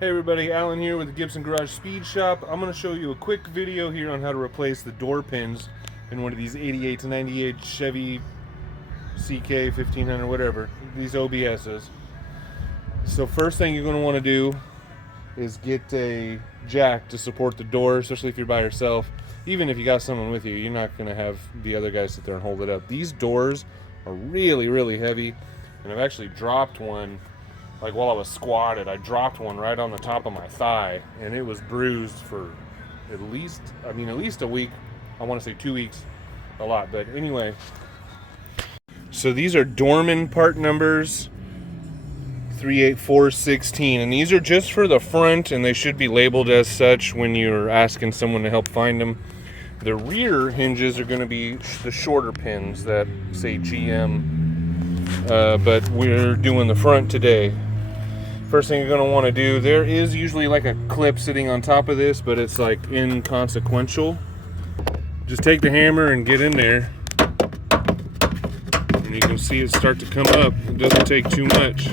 Hey everybody, Alan here with the Gibson Garage Speed Shop. I'm going to show you a quick video here on how to replace the door pins in one of these 88 to 98 Chevy CK 1500, whatever, these OBSs. So first thing you're going to want to do is get a jack to support the door, especially if you're by yourself. Even if you got someone with you, you're not going to have the other guy sit there and hold it up. These doors are really, really heavy, and I've actually dropped one. Like while I was squatted, I dropped one right on the top of my thigh, and it was bruised for at least a week. I want to say 2 weeks, a lot, but anyway. So these are Dorman part numbers 38416, and these are just for the front, and they should be labeled as such when you're asking someone to help find them. The rear hinges are going to be the shorter pins that say GM, but we're doing the front today. First thing you're going to want to do, there is usually like a clip sitting on top of this, but it's like inconsequential. Just take the hammer and get in there, and you can see it start to come up. It doesn't take too much.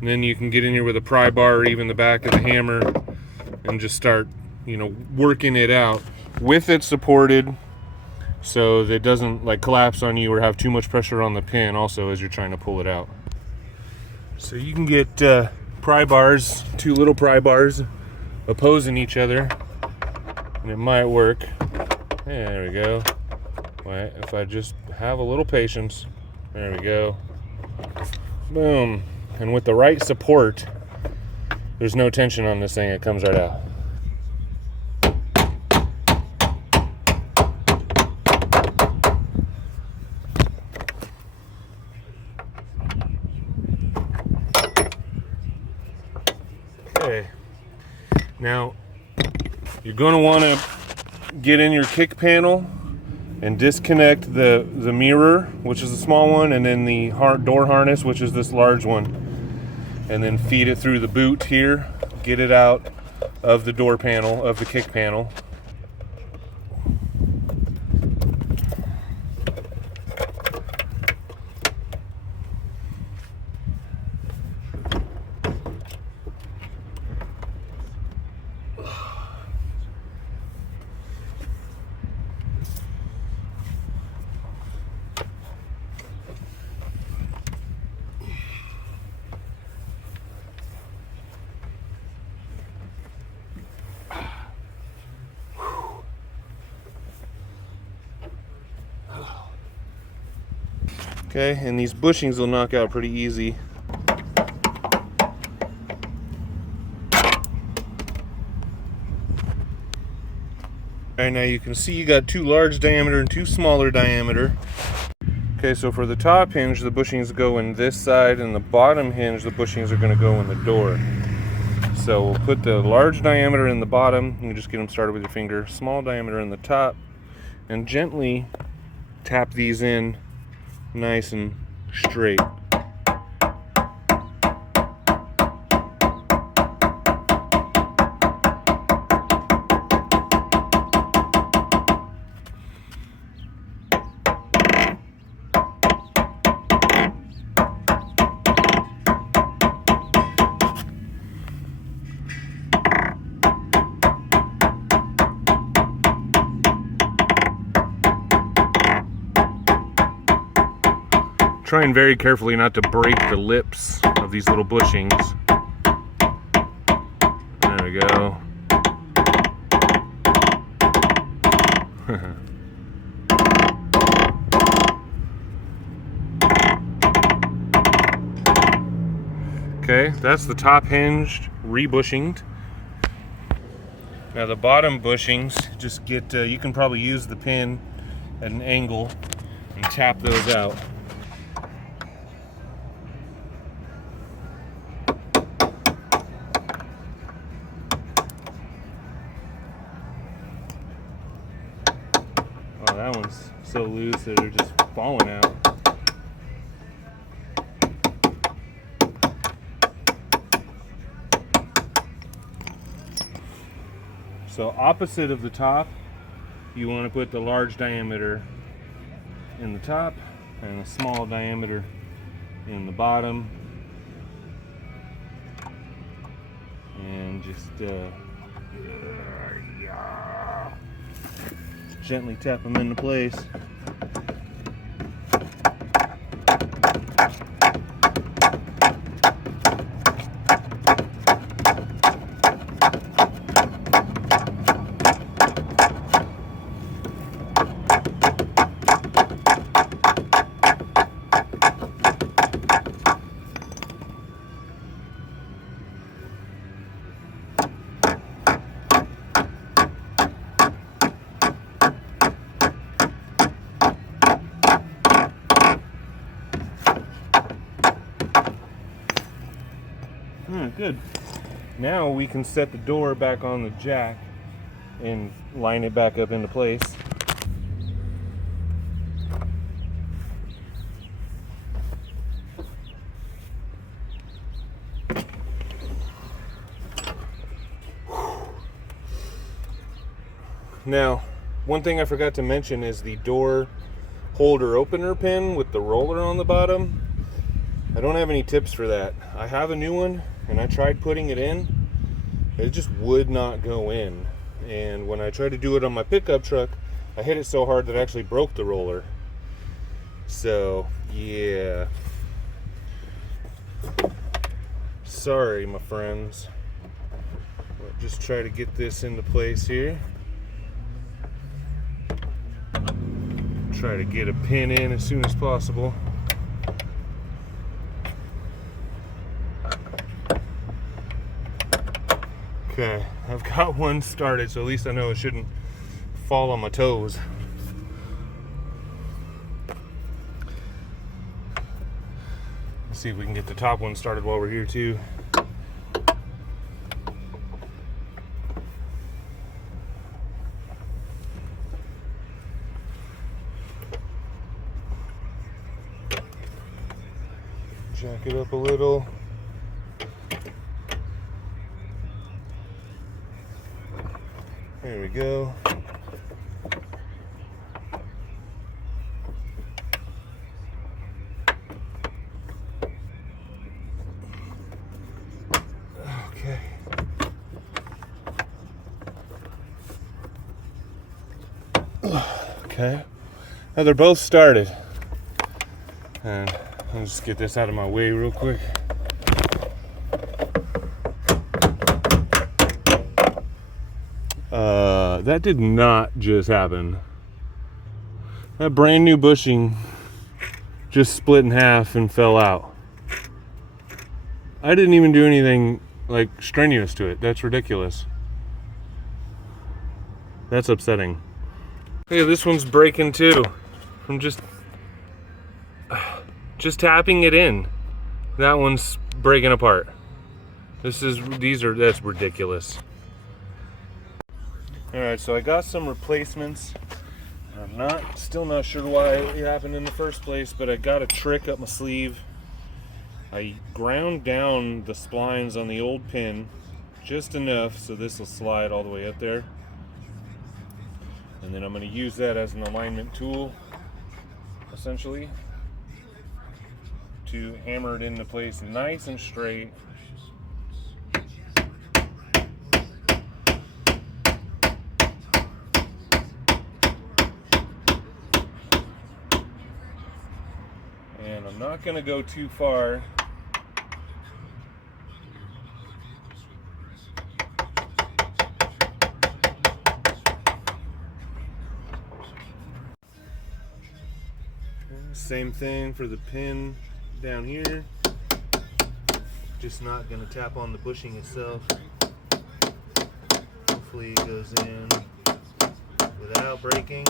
And then you can get in here with a pry bar or even the back of the hammer and just start, working it out with it supported so that it doesn't like collapse on you or have too much pressure on the pin also as you're trying to pull it out. So you can get pry bars, two little pry bars opposing each other, and it might work. There we go. Wait, if I just have a little patience. There we go. Boom. And with the right support, there's no tension on this thing. It comes right out. Okay, now you're going to want to get in your kick panel and disconnect the mirror, which is the small one, and then the door harness, which is this large one, and then feed it through the boot here, get it out of the door panel, of the kick panel. Okay, and these bushings will knock out pretty easy. Alright, now you can see you got two large diameter and two smaller diameter. Okay, so for the top hinge, the bushings go in this side, and the bottom hinge, the bushings are going to go in the door. So we'll put the large diameter in the bottom. You can just get them started with your finger. Small diameter in the top, and gently tap these in nice and straight. Trying very carefully not to break the lips of these little bushings. There we go. Okay, that's the top hinged, rebushinged. Now the bottom bushings, just get, you can probably use the pin at an angle and tap those out. Oh, that one's so loose that they're just falling out. So opposite of the top, you want to put the large diameter in the top and a small diameter in the bottom. just gently tap them into place. Good. Now we can set the door back on the jack and line it back up into place. Now, one thing I forgot to mention is the door holder opener pin with the roller on the bottom. I don't have any tips for that. I have a new one and I tried putting it in. It just would not go in. And when I tried to do it on my pickup truck, I hit it so hard that I actually broke the roller. So, yeah. Sorry, my friends. I'll just try to get this into place here. Try to get a pin in as soon as possible. Okay, I've got one started, so at least I know it shouldn't fall on my toes. Let's see if we can get the top one started while we're here too. Jack it up a little. There we go. Okay. Okay. Now they're both started. And I'll just get this out of my way real quick. That did not just happen. That brand new bushing just split in half and fell out. I didn't even do anything like strenuous to it. That's ridiculous. That's upsetting. Hey, this one's breaking too. I'm just tapping it in. That one's breaking apart. That's ridiculous. Alright, so I got some replacements. I'm still not sure why it happened in the first place, but I got a trick up my sleeve. I ground down the splines on the old pin just enough so this will slide all the way up there. And then I'm going to use that as an alignment tool, essentially, to hammer it into place nice and straight. And I'm not going to go too far. Same thing for the pin down here. Just not going to tap on the bushing itself. Hopefully it goes in without breaking.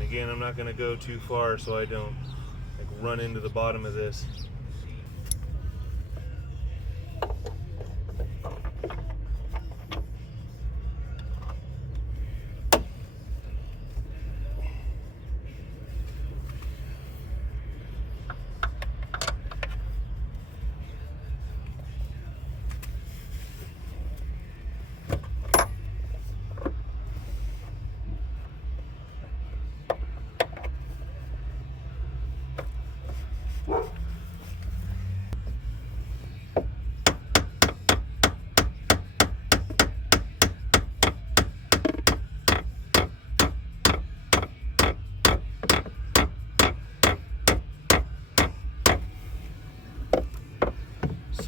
Again, I'm not going to go too far so I don't run into the bottom of this.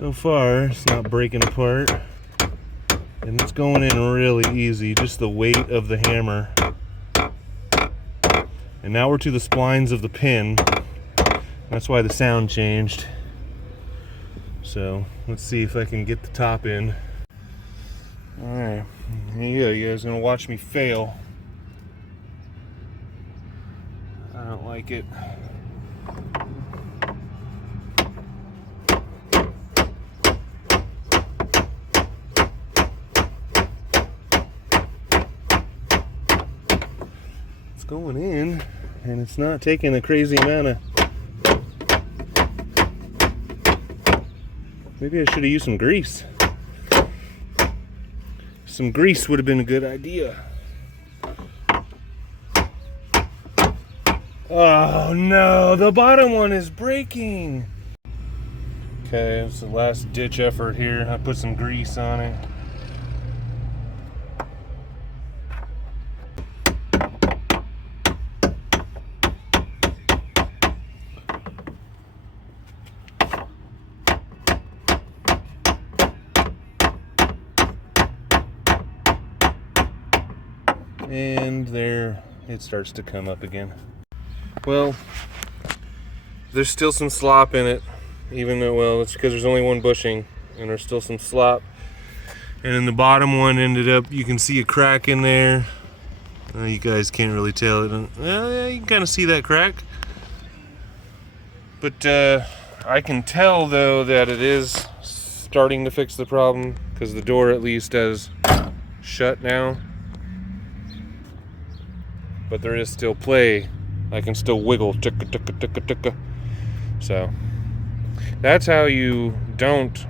So far, it's not breaking apart. And it's going in really easy, just the weight of the hammer. And now we're to the splines of the pin. That's why the sound changed. So let's see if I can get the top in. Alright, yeah, you guys are gonna watch me fail. I don't like it. It's going in, and it's not taking a crazy amount of... Maybe I should have used some grease. Some grease would have been a good idea. Oh no, the bottom one is breaking. Okay, it's the last ditch effort here. I put some grease on it. And there it starts to come up again. Well, there's still some slop in it, even though, well, it's because there's only one bushing and there's still some slop. And then the bottom one ended up, you can see a crack in there. You guys can't really tell it. Well, yeah, you can kind of see that crack. But I can tell though that it is starting to fix the problem, because the door at least is shut now. But there is still play. I can still wiggle. So that's how you aren't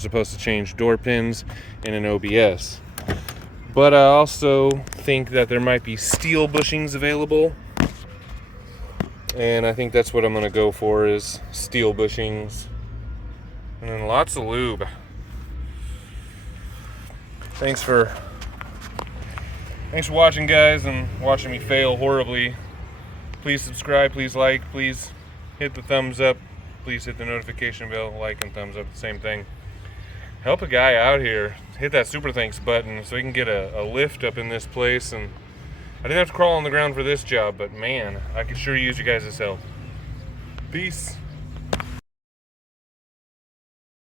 supposed to change door pins in an OBS. But I also think that there might be steel bushings available. And I think that's what I'm gonna go for, is steel bushings. And then lots of lube. Thanks for watching, guys, and watching me fail horribly. Please subscribe, please like, please hit the thumbs up, please hit the notification bell. Like and thumbs up, the same thing. Help a guy out here. Hit that super thanks button so he can get a lift up in this place. And I didn't have to crawl on the ground for this job, but man, I could sure use you guys' help. Peace.